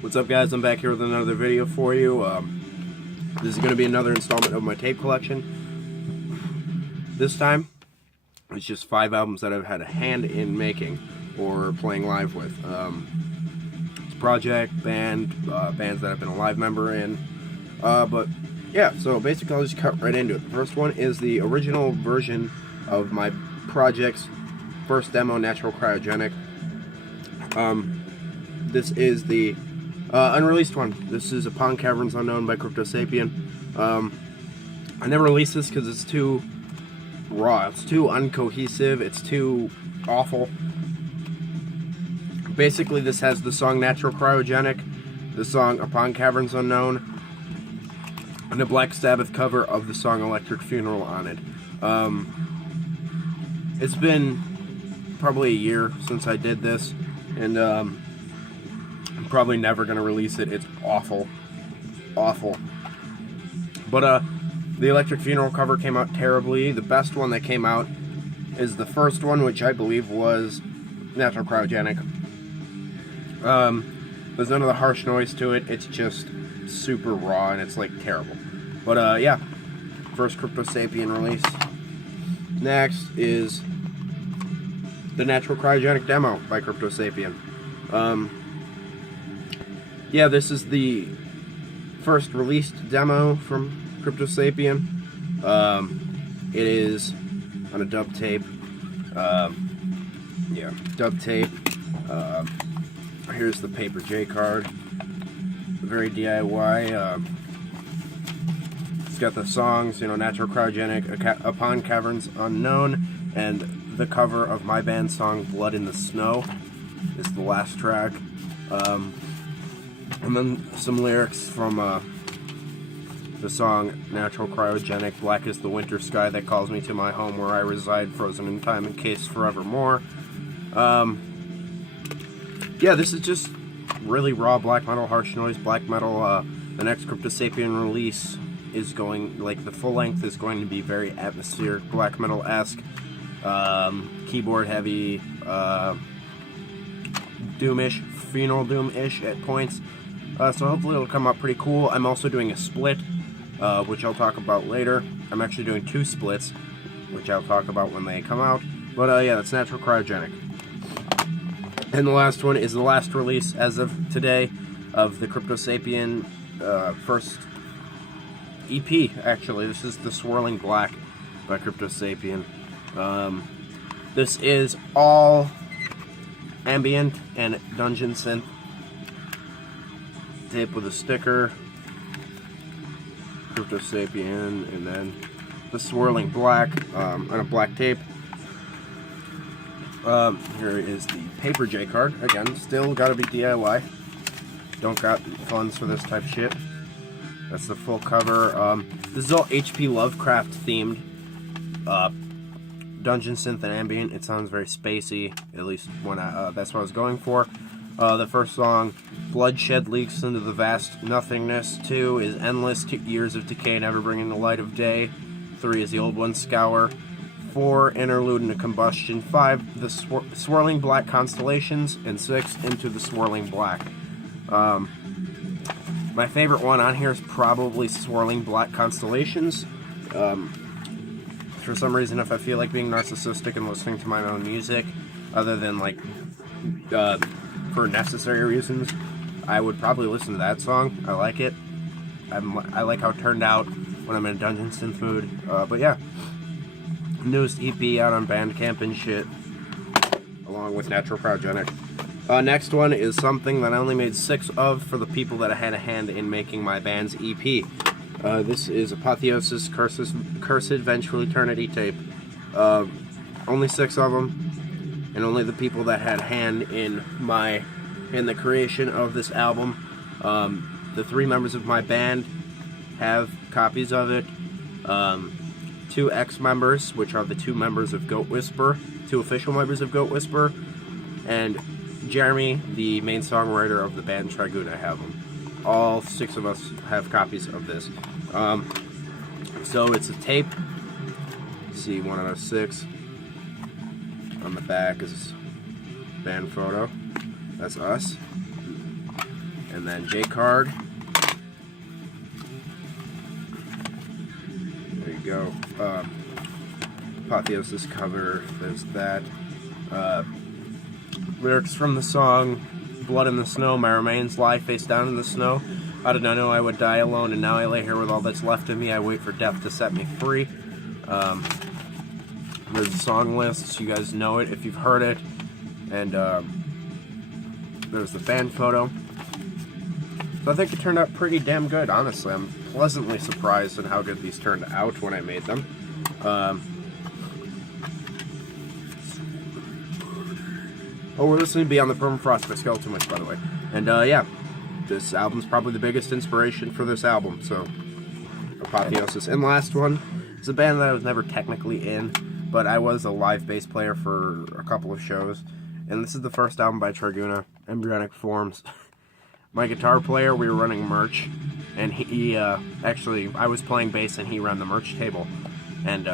What's up, guys? I'm back here with another video for you. This is going to be another installment of my tape collection. This time, it's just 5 albums that I've had a hand in making or playing live with. It's project, band, bands that I've been a live member in. But yeah, so basically I'll just cut right into it. The first one is the original version of my project's first demo, Natural Cryogenic. This is the unreleased one. This is Upon Caverns Unknown by Cryptosapien. I never released this because it's too raw. It's too uncohesive. It's too awful. Basically, this has the song Natural Cryogenic, the song Upon Caverns Unknown, and a Black Sabbath cover of the song Electric Funeral on it. It's been probably a year since I did this, and I'm probably never going to release it. It's awful. Awful. But the Electric Funeral cover came out terribly. The best one that came out is the first one, which I believe was Natural Cryogenic. There's none of the harsh noise to it. It's just super raw, and it's like terrible. But yeah, first Cryptosapien release. Next is the Natural Cryogenic demo by Cryptosapien. Yeah, this is the first released demo from Cryptosapien. It is on a dub tape. Yeah, dub tape. Here's the paper J card. Very DIY. It's got the songs, Natural Cryogenic, Upon Caverns Unknown, and the cover of my band's song Blood in the Snow is the last track. And then some lyrics from the song Natural Cryogenic. Black is the winter sky that calls me to my home where I reside, frozen in time, encased forevermore. Yeah, this is just really raw black metal, harsh noise, black metal. The next Cryptosapien release is going, like, the full length is going to be very atmospheric, black metal-esque, keyboard heavy, doomish, funeral doom-ish at points. So hopefully it'll come out pretty cool. I'm also doing a split, which I'll talk about later. I'm actually doing 2 splits, which I'll talk about when they come out. But yeah, that's Natural Cryogenic. And the last one is the last release, as of today, of the Cryptosapien first EP, actually. This is The Swirling Black by Cryptosapien. This is all ambient and dungeon synth. Tape with a sticker, Cryptosapien, and then The Swirling Black on a black tape. Here is the paper J card. Again, still gotta be DIY. Don't got funds for this type of shit. That's the full cover. This is all H.P. Lovecraft themed. Dungeon synth and ambient. It sounds very spacey, at least when that's what I was going for. The first song, Bloodshed leaks into the vast nothingness. 2 is Endless, 2 years of decay, never bringing the light of day. 3 is The Old Ones Scour. 4, Interlude into Combustion. 5, The Swirling Black Constellations. And 6, Into the Swirling Black. My favorite one on here is probably Swirling Black Constellations. For some reason, if I feel like being narcissistic and listening to my own music, other than like for necessary reasons, I would probably listen to that song. I like it. I like how it turned out when I'm in a dungeon synth mood. But yeah, newest EP out on Bandcamp and shit, along with Natural Cryogenic. Next one is something that I only made 6 of for the people that I had a hand in making my band's EP. This is Apotheosis Cursed Vengeful Eternity tape. Only 6 of them. And only the people that had a hand in the creation of this album. The 3 members of my band have copies of it. 2 ex-members, which are the 2 members of Goat Whisper, 2 official members of Goat Whisper, and Jeremy, the main songwriter of the band Trigoon. I have them. All 6 of us have copies of this. So it's a tape. Let's see, 1 out of 6. On the back is band photo. That's us. And then J card. There you go. Apotheosis cover. There's that. Lyrics from the song: blood in the snow, my remains lie face down in the snow. How did I know I would die alone, and now I lay here with all that's left of me. I wait for death to set me free. There's the song lists. You guys know it if you've heard it. And there's the band photo. So I think it turned out pretty damn good, honestly. I'm pleasantly surprised at how good these turned out when I made them. Oh, we're listening to Beyond the Permafrost by Skeleton Witch, by the way. And yeah, this album's probably the biggest inspiration for this album, so Apotheosis. And last one is a band that I was never technically in, but I was a live bass player for a couple of shows. And this is the first album by Traguna, Embryonic Forms. My guitar player, we were running merch, and he actually, I was playing bass and he ran the merch table. And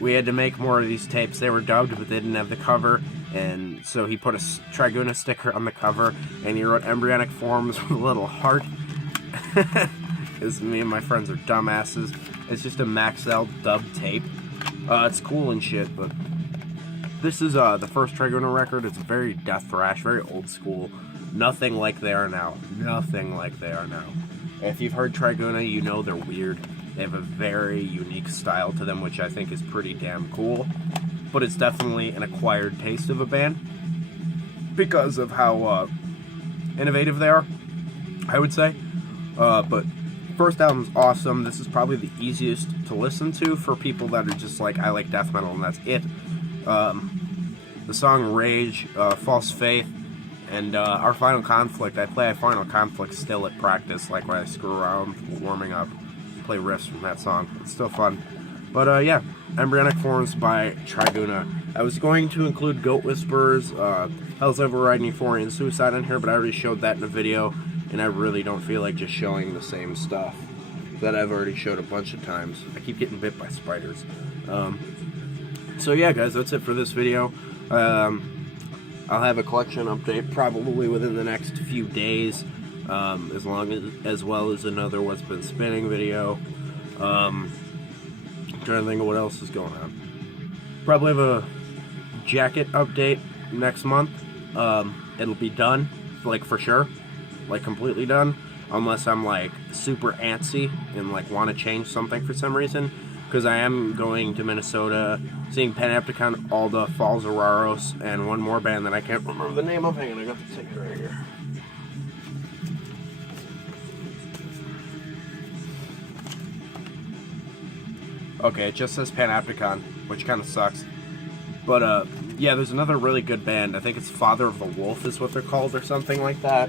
we had to make more of these tapes. They were dubbed, but they didn't have the cover, and so he put a Traguna sticker on the cover, and he wrote Embryonic Forms with a little heart. Because me and my friends are dumbasses. It's just a maxed out dub tape. It's cool and shit, but this is the first Traguna record. It's very death thrash, very old school. Nothing like they are now. Nothing like they are now. If you've heard Traguna, you know they're weird. They have a very unique style to them, which I think is pretty damn cool. But it's definitely an acquired taste of a band because of how innovative they are, I would say. But first album's awesome. This is probably the easiest to listen to for people that are just like, I like death metal and that's it. The song Rage, False Faith, and Our Final Conflict. I play Our Final Conflict still at practice, like when I screw around warming up. Play riffs from that song. It's still fun. But yeah, Embryonic Forms by Traguna. I was going to include Goat Whisperers, Hell's Overriding Euphoria, and Suicide on here, but I already showed that in a video, and I really don't feel like just showing the same stuff that I've already showed a bunch of times. I keep getting bit by spiders. So yeah, guys, that's it for this video. I'll have a collection update probably within the next few days. As well as another What's Been Spinning video. Trying to think of what else is going on. Probably have a jacket update next month. It'll be done, like for sure, like completely done, unless I'm like super antsy and like want to change something for some reason. Because I am going to Minnesota, seeing Panopticon, Alda, Falls Araros, and one more band that I can't remember the name of. Hang on, I got the ticket right here. Okay, it just says Panopticon, which kind of sucks. But, yeah, there's another really good band. I think it's Father of the Wolf is what they're called, or something like that.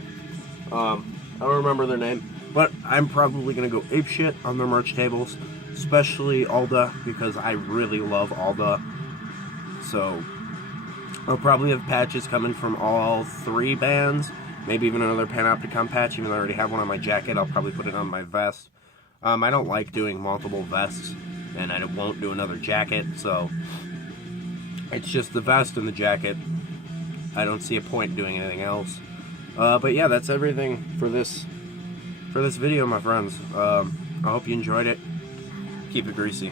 I don't remember their name. But I'm probably going to go apeshit on their merch tables, especially Alda, because I really love Alda. So, I'll probably have patches coming from all three bands. Maybe even another Panopticon patch, even though I already have one on my jacket. I'll probably put it on my vest. I don't like doing multiple vests, and I won't do another jacket, so it's just the vest and the jacket. I don't see a point in doing anything else. But yeah, that's everything for this video, my friends. I hope you enjoyed it. Keep it greasy.